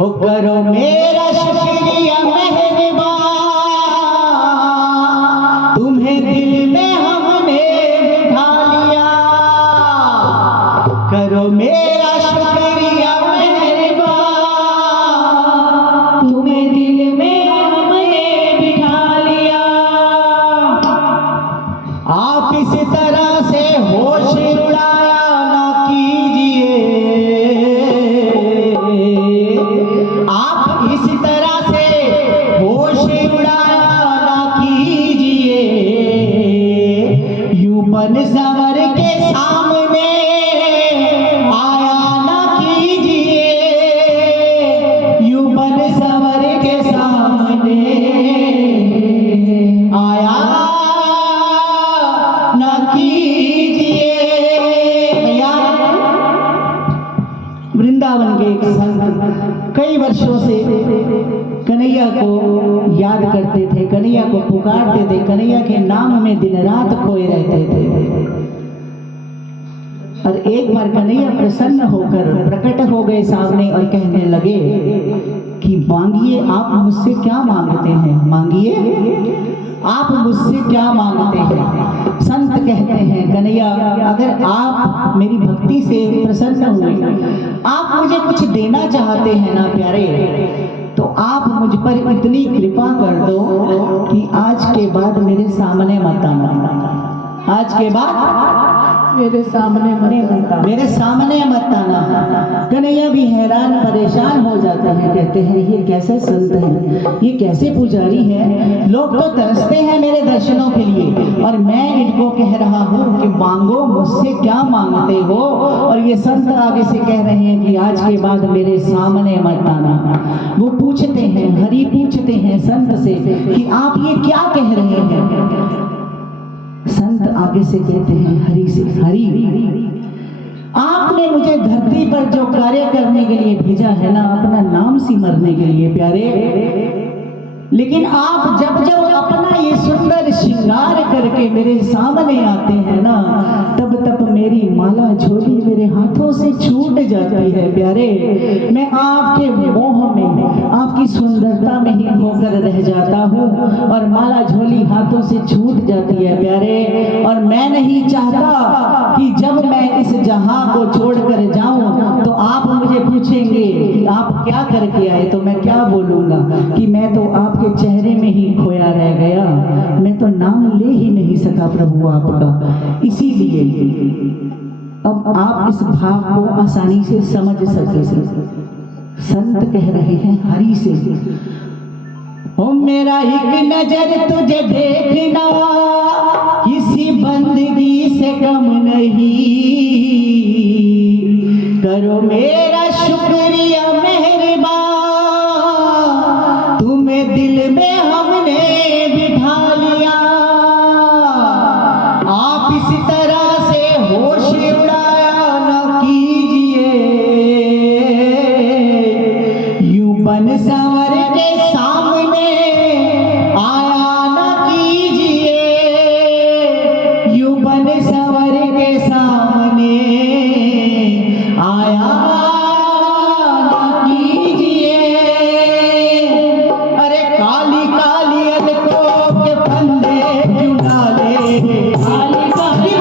ओ करो मेरा शुक्रिया मेहरबान, तुम्हें दिल में हमने बिठा लिया। करो मेरा शुक्रिया मेहरबान, तुम्हें दिल में हमने बिठा लिया। आप इस तरह से होश उड़ाया ना कीजिए, आप इस तरह से होश उड़ाया ना कीजिए। यूं बन संवर के सामने आया ना कीजिए, यूं बन संवर के सामने आया ना कीजिए। भैया वृंदावन के एक संत कई वर्षों से कन्हैया को याद करते थे, कन्हैया को पुकारते थे, कन्हैया के नाम में दिन रात खोए रहते थे। और एक बार कन्हैया प्रसन्न होकर प्रकट हो गए सामने और कहने लगे कि मांगिए, आप मुझसे क्या मांगते हैं, मांगिए आप मुझसे क्या मांगते हैं। संत कहते हैं कन्हैया अगर आप मेरी भक्ति से प्रसन्न हुए, आप मुझे कुछ देना चाहते हैं ना प्यारे, तो आप मुझ पर इतनी कृपा कर दो कि आज के बाद मेरे सामने मत आना, आज के बाद मेरे सामने मत आना। कन्हैया भी हैरान परेशान हो जाते हैं, कहते हैं ये कैसे संत हैं, ये कैसे पुजारी हैं, लोग तो तरसते हैं मेरे दर्शनों के लिए और मैं इनको कह रहा हूँ कि मांगो, मुझसे क्या मांगते हो। और ये संत आगे से कह रहे हैं कि आज के बाद मेरे सामने मत आना। वो पूछते हैं, हरि पूछते हैं संत से कि आप ये क्या कह रहे हैं। संत आगे से कहते हैं हरि से, हरि आपने मुझे धरती पर जो कार्य करने के लिए भेजा है ना, अपना नाम सिमरने के लिए प्यारे, लेकिन आप जब जब अपना ये सुंदर श्रृंगार करके मेरे सामने आते हैं ना, तब तब मेरी माला झोली मेरे हाथों से छूट जाती है प्यारे। मैं आपके मोह में, आपकी सुंदरता में ही खोकर रह जाता हूँ और माला झोली हाथों से छूट जाती है प्यारे। और मैं नहीं चाहता कि जब मैं इस जहां को छोड़कर जाऊं तो आप मुझे पूछेंगे कि आप क्या करके आए, तो मैं क्या बोलूंगा कि मैं तो आपके चेहरे में ही खोया रह गया, मैं तो नाम ले ही नहीं सका प्रभु आपका। इसीलिए अब आप इस भाव को आसानी से समझ सके। संत कह रहे हैं हरि से, ओ मेरा एक नजर तुझे देखना किसी बंदगी से कम नहीं, करो मेरा शुक्रिया मेहरबान, तुम्हें दिल में हमने बिठा लिया। आप इस तरह से होश उड़ाया न कीजिए, यूं बन संवर के सामने आया न कीजिए, यूं बन संवर के सामने आया न कीजिए। अरे काली काली अलकों के फंदे क्यों डाले, काली काली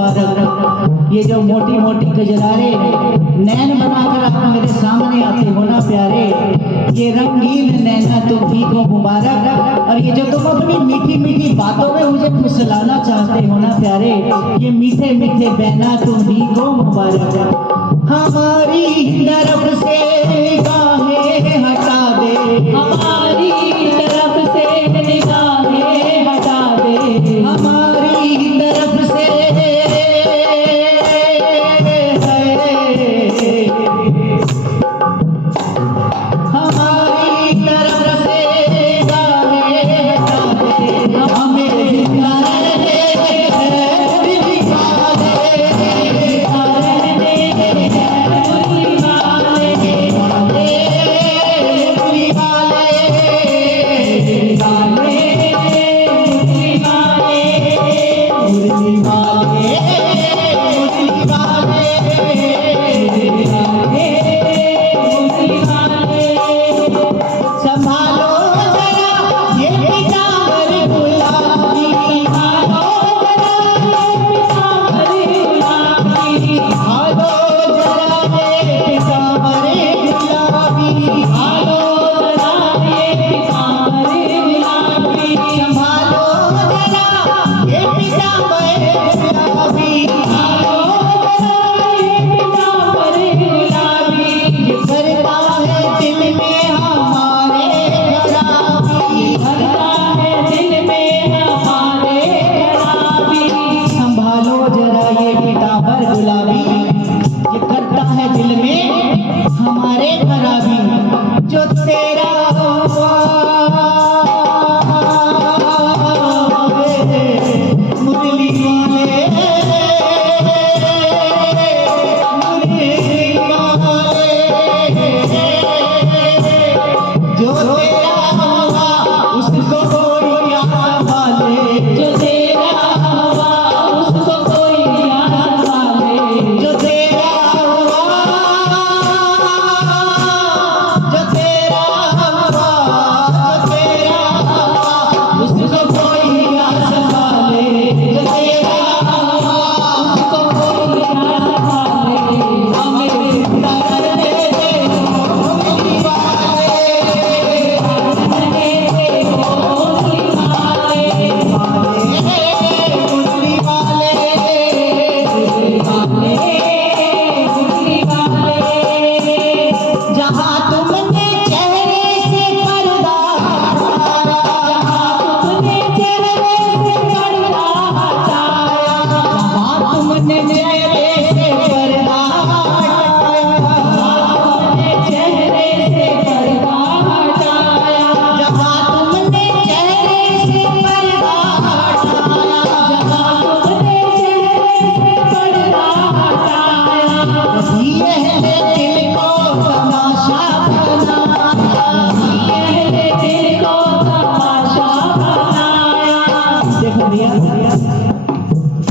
मुबारक। ये जो मोटी मोटी गजरारे नैन बनाकर आप मेरे सामने आते हो ना प्यारे, ये रंगीन नैना तुम ही को मुबारक। और ये जो तुम अपनी मीठी मीठी बातों में मुझे फुसलाना चाहते हो ना प्यारे, ये मीठे मीठे बहना तुम ही को मुबारक। हमारी तरफ से निगाहें हटा दे, हमारी तरफ से निगाहें हटा दे, हमारी तरफ से हमारी तरफ से निगाहें हटा दे, हमें जिंदा रहने दे, जिंदा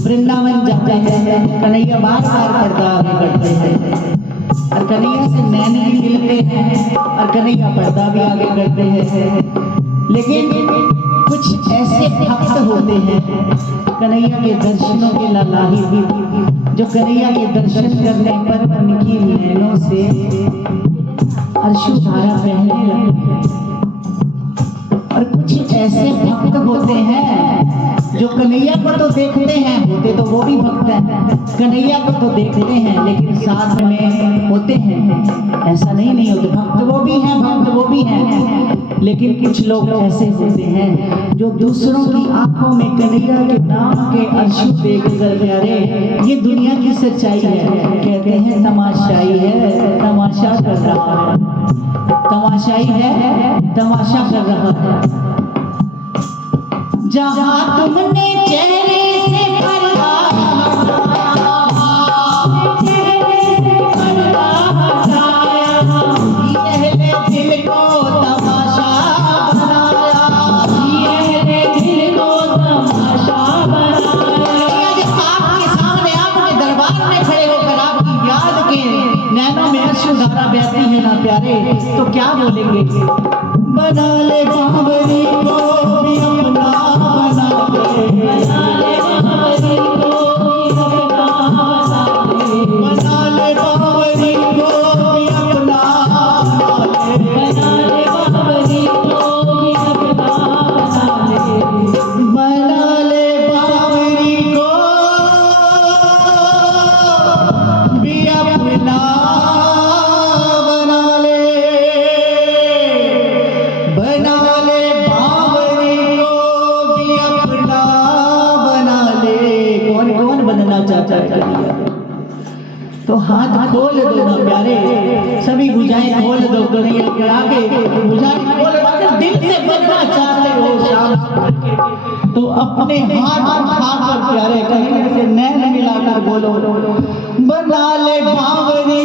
वृंदावन जाते हैं, कन्हैया बार बार पर्दा आगे बढ़ते हैं और कन्हैया से नैन भी मिलते हैं और कन्हैया पर्दा भी आगे करते हैं। लेकिन कुछ ऐसे भक्त होते हैं कन्हैया के दर्शनों के लालाही भी, जो कन्हैया के दर्शन करने पर उनकी नैनों से अश्रुधारा बहने लगती है। और कुछ ऐसे भक्त होते हैं जो कन्हैया को तो देखते हैं, होते तो वो भी भक्त हैं, कन्हैया को तो देखते हैं लेकिन साथ में होते हैं, ऐसा नहीं होते, भक्त वो भी हैं, भक्त वो भी हैं। लेकिन कुछ लोग ऐसे होते हैं जो दूसरों की आंखों में कन्हैया के नाम के अश्रु देखकर प्यारे, ये दुनिया की सच्चाई है, कहते हैं तमाशाई है, तमाशा कर रहा है, तमाशाई है, तमाशा कर रहा है। जहाँ तुमने चेहरे से पर्दा दिल को तमाशा बनाया, दिल को तमाशा बनाया। आपके सामने आपके दरबार में खड़े होकर आपकी याद के नैनों में अश्रुधारा बहती है ना प्यारे, तो क्या बोलेंगे? बना ले बावरी को भी अपना, बना ले बावरी को भी अपना। जाए कन्हैया। तो हाथ खोल दो ना प्यारे, सभी भुजाएं खोल दो कन्हैया के आगे, भुजाएं खोल दो। अगर दिल से बनना चाहते हो श्याम तो अपने हाथ उठाकर प्यारे कन्हैया से नैन मिलाकर बोलो, बना ले बावरी